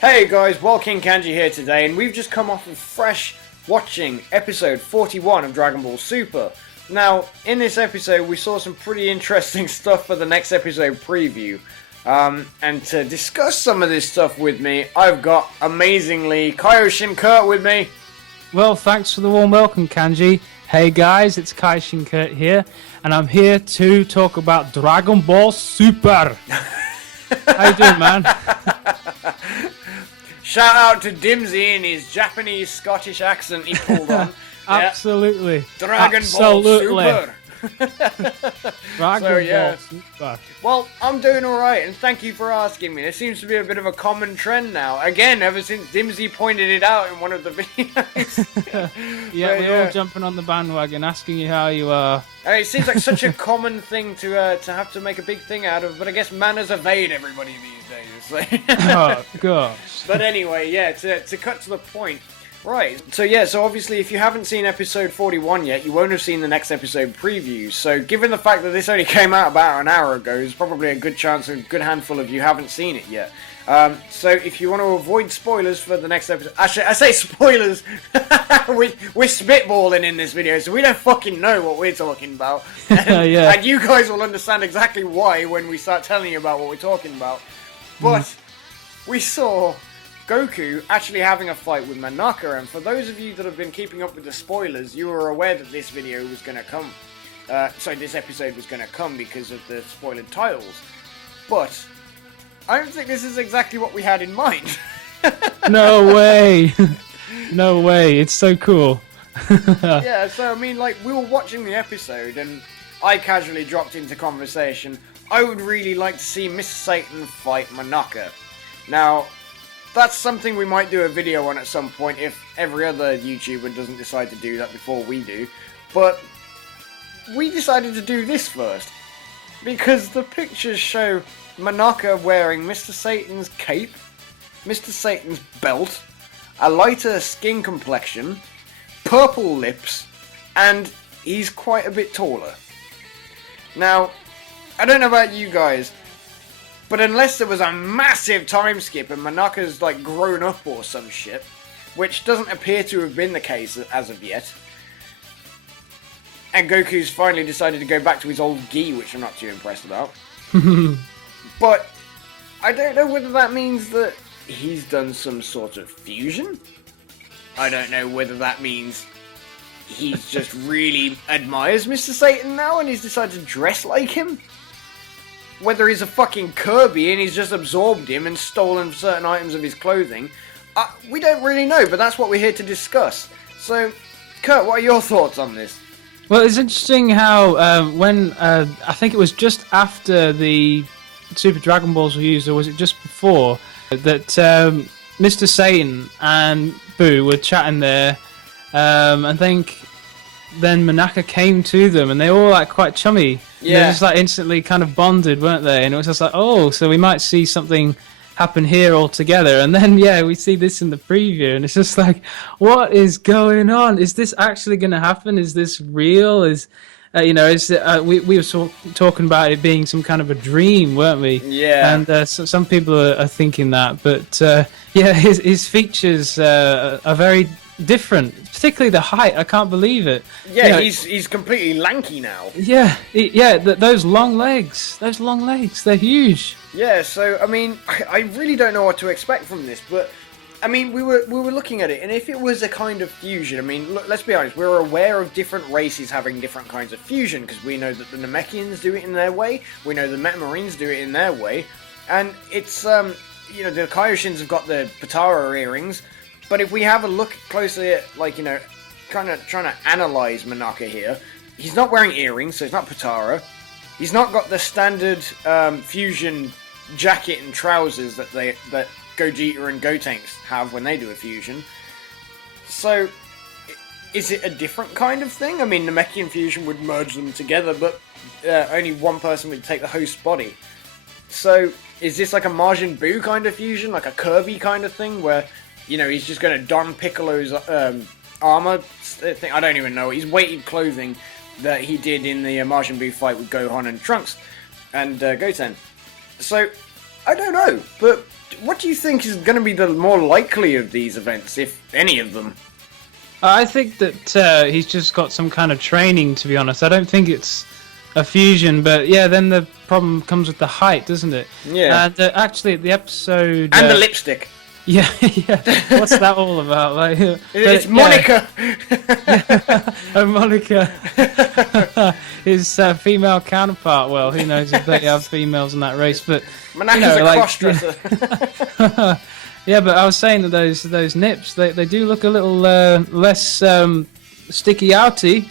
Hey guys, King Kanji here today, and we've just come off of fresh watching episode 41 of Dragon Ball Super. Now, in this episode, we saw some pretty interesting stuff for the next episode preview. And to discuss some of this stuff with me, I've got, amazingly, Kaioshin Curt with me. Well, thanks for the warm welcome, Kanji. Hey guys, it's Kaioshin Curt here, and I'm here to talk about Dragon Ball Super. How you doing, man? Shout out to Dimsy in his Japanese-Scottish accent he pulled on. Absolutely. Dragon Ball Super. Dragon Ball Super. Well, I'm doing alright, and thank you for asking me. There seems to be a bit of a common trend now. Again, ever since Dimsy pointed it out in one of the videos. We're all jumping on the bandwagon, asking you how you are. It seems like such a common thing to have to make a big thing out of, but I guess manners evade everybody these days. Oh, gosh. But anyway, to cut to the point. Right, so obviously if you haven't seen episode 41 yet, you won't have seen the next episode preview. So given the fact that this only came out about an hour ago, there's probably a good chance a good handful of you haven't seen it yet. So if you want to avoid spoilers for the next episode, actually I say spoilers, we're spitballing in this video, so we don't fucking know what we're talking about. And you guys will understand exactly why when we start telling you about what we're talking about. But we saw Goku actually having a fight with Monaka, and for those of you that have been keeping up with the spoilers, you were aware that this video was going to come. This episode was going to come because of the spoilered titles. But I don't think this is exactly what we had in mind. No way. No way. It's so cool. Yeah, so I mean, like, we were watching the episode, and I casually dropped into conversation. I would really like to see Mr. Satan fight Monaka. Now, that's something we might do a video on at some point if every other YouTuber doesn't decide to do that before we do. But we decided to do this first, because the pictures show Monaka wearing Mr. Satan's cape, Mr. Satan's belt, a lighter skin complexion, purple lips, and he's quite a bit taller. Now, I don't know about you guys, but unless there was a massive time skip and Monaka's like grown up or some shit, which doesn't appear to have been the case as of yet, and Goku's finally decided to go back to his old gi, which I'm not too impressed about. But I don't know whether that means that he's done some sort of fusion. I don't know whether that means he's just really admires Mr. Satan now and he's decided to dress like him. Whether he's a fucking Kirby and he's just absorbed him and stolen certain items of his clothing, we don't really know, but that's what we're here to discuss. So, Kurt, what are your thoughts on this? Well, it's interesting how when I think it was just after the Super Dragon Balls were used, or was it just before, that Mr. Satan and Boo were chatting there. I think then Monaka came to them, and they were all like quite chummy. Yeah. They just like instantly kind of bonded, weren't they? And it was just like, oh, so we might see something happen here all together. And then, we see this in the preview, and it's just like, what is going on? Is this actually going to happen? Is this real? We were talking about it being some kind of a dream, weren't we? Yeah. And so some people are thinking that, but his features are very different, particularly the height. I can't believe it. Yeah, he's completely lanky now. Yeah, those long legs, they're huge. Yeah, so I mean, I really don't know what to expect from this, but I mean, we were looking at it, and if it was a kind of fusion, I mean, look, let's be honest, we're aware of different races having different kinds of fusion, because we know that the Namekians do it in their way, we know the Metamarines do it in their way, and it's, the Kaioshins have got the Potara earrings, but if we have a look closely at, kind of trying to analyse Monaka here, he's not wearing earrings, so he's not Potara. He's not got the standard fusion jacket and trousers that Gogeta and Gotenks have when they do a fusion. So, is it a different kind of thing? I mean, Namekian fusion would merge them together, but only one person would take the host's body. So, is this like a Majin Buu kind of fusion, like a Kirby kind of thing, where he's just going to don Piccolo's armor thing? I don't even know. His weighted clothing that he did in the Majin Buu fight with Gohan and Trunks and Goten. So, I don't know, but what do you think is going to be the more likely of these events, if any of them? I think that he's just got some kind of training, to be honest. I don't think it's a fusion, but yeah, then the problem comes with the height, doesn't it? Yeah. And actually, the episode... And the lipstick. Yeah, yeah. What's that all about? Like, it's Monaka! Oh, Monica. His female counterpart. Well, who knows if they have females in that race, but... Monaka's a cross-dresser. Yeah, but I was saying that those nips, they do look a little less sticky outy.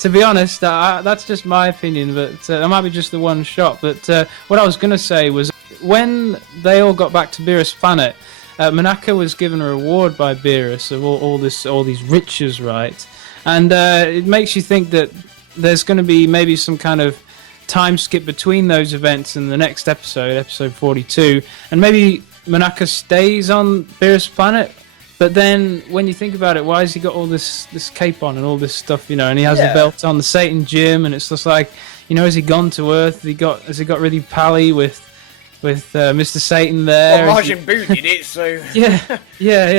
To be honest, that's just my opinion, but that might be just the one shot. But what I was going to say was, when they all got back to Beerus' planet, Monaka was given a reward by Beerus of all these riches, right? And it makes you think that there's going to be maybe some kind of time skip between those events in the next episode, episode 42, and maybe Monaka stays on Beerus' planet. But then, when you think about it, why has he got all this cape on and all this stuff, and he has the belt on, the Satan gym, and it's just like, has he gone to Earth? Has he got really pally with Mr. Satan there? Well, Majin Buu did it, so... Yeah.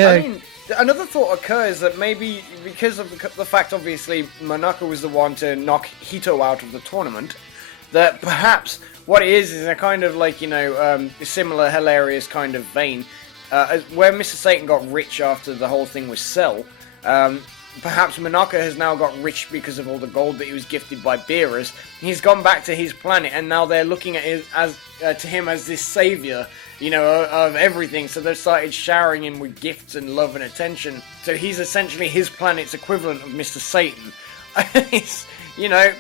I mean, another thought occurs that maybe, because of the fact, obviously, Monaka was the one to knock Hito out of the tournament, that perhaps what it is a kind of like, a similar hilarious kind of vein. Where Mr. Satan got rich after the whole thing with Cell, perhaps Monaka has now got rich because of all the gold that he was gifted by Beerus. He's gone back to his planet, and now they're looking at him as this savior, of everything. So they've started showering him with gifts and love and attention. So he's essentially his planet's equivalent of Mr. Satan.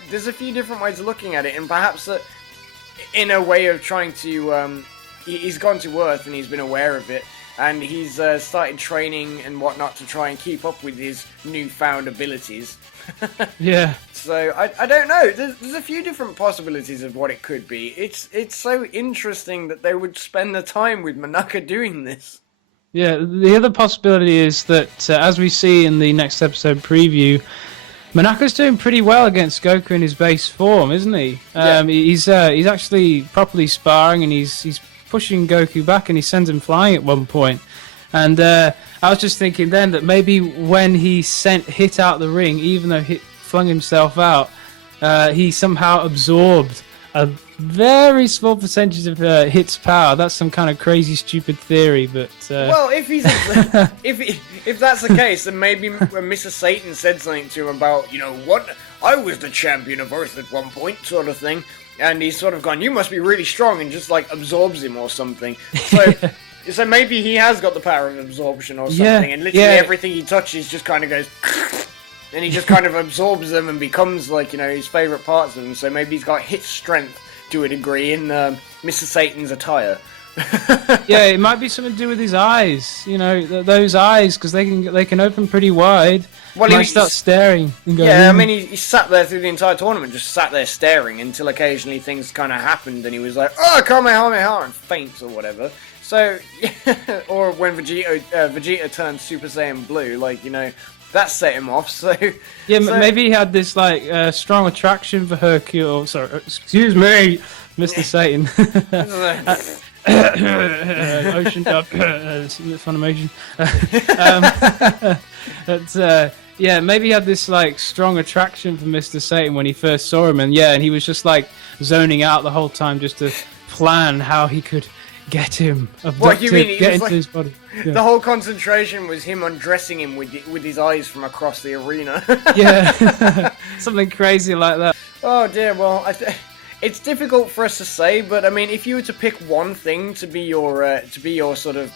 There's a few different ways of looking at it, and perhaps in a way of trying to, he's gone to Earth and he's been aware of it. And he's started training and whatnot to try and keep up with his newfound abilities. Yeah. So, I don't know. There's a few different possibilities of what it could be. It's so interesting that they would spend the time with Monaka doing this. Yeah, the other possibility is that, as we see in the next episode preview, Monaka's doing pretty well against Goku in his base form, isn't he? Yeah. He's actually properly sparring, and he's pushing Goku back, and he sends him flying at one point. And I was just thinking then that maybe when he sent Hit out the ring, even though Hit flung himself out, he somehow absorbed a very small percentage of Hit's power. That's some kind of crazy, stupid theory, but... Well, if that's the case, then maybe when Mr. Satan said something to him about, what, I was the champion of Earth at one point, sort of thing. And he's sort of gone, you must be really strong, and just, absorbs him or something. So maybe he has got the power of absorption or something, and literally everything he touches just kind of goes... And he just kind of absorbs them and becomes, his favourite parts of them. So maybe he's got Hit strength to a degree in Mr. Satan's attire. Yeah, it might be something to do with his eyes. Those eyes, because they can open pretty wide. Well, he start staring and go, yeah, I mean, he sat there through the entire tournament, just sat there staring until occasionally things kind of happened, and he was like, "Oh, Kamehameha," and faints or whatever. So, or when Vegeta turned Super Saiyan Blue, that set him off. So yeah, maybe he had this strong attraction for Hercule. Sorry, excuse me, Mr. Satan. Ocean Dub, Funimation. Yeah, maybe he had this strong attraction for Mr. Satan when he first saw him, and he was just zoning out the whole time just to plan how he could get him abducted, get into his body. Yeah. The whole concentration was him undressing him with his eyes from across the arena. Yeah, something crazy like that. Oh dear, well, it's difficult for us to say, but I mean, if you were to pick one thing to be your sort of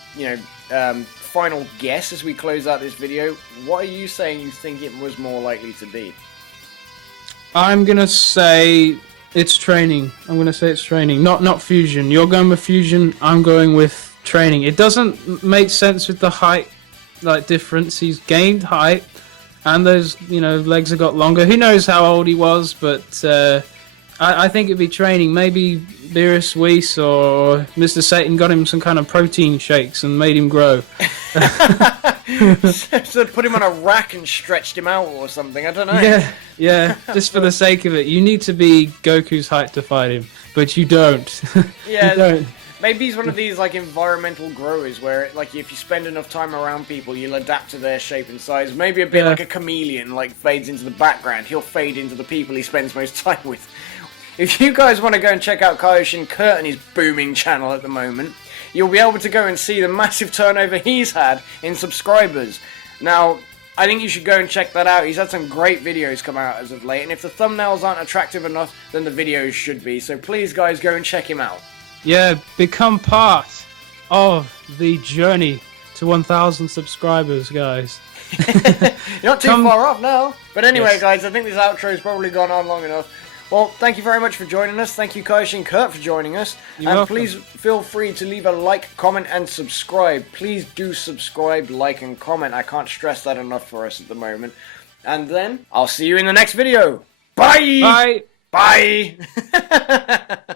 final guess as we close out this video, what are you saying you think it was more likely to be? I'm gonna say it's training. Not fusion. You're going with fusion. I'm going with training. It doesn't make sense with the height difference. He's gained height, and those legs have got longer. Who knows how old he was, but I think it'd be training. Maybe Beerus, Whis, or Mr. Satan got him some kind of protein shakes and made him grow. So put him on a rack and stretched him out or something. I don't know. Yeah. Just for the sake of it, you need to be Goku's height to fight him, but you don't. Yeah. You don't. Maybe he's one of these like environmental growers where like if you spend enough time around people, you'll adapt to their shape and size. Maybe a bit like a chameleon, like fades into the background. He'll fade into the people he spends most time with. If you guys want to go and check out Kaioshin Curt and his booming channel at the moment, you'll be able to go and see the massive turnover he's had in subscribers. Now, I think you should go and check that out. He's had some great videos come out as of late, and if the thumbnails aren't attractive enough, then the videos should be. So please, guys, go and check him out. Yeah, become part of the journey to 1,000 subscribers, guys. You're not too far off now. But anyway, guys, I think this outro's probably gone on long enough. Well, thank you very much for joining us. Thank you, Kaioshin Curt, for joining us. You're welcome. Please feel free to leave a like, comment, and subscribe. Please do subscribe, like, and comment. I can't stress that enough for us at the moment. And then, I'll see you in the next video. Bye! Bye! Bye!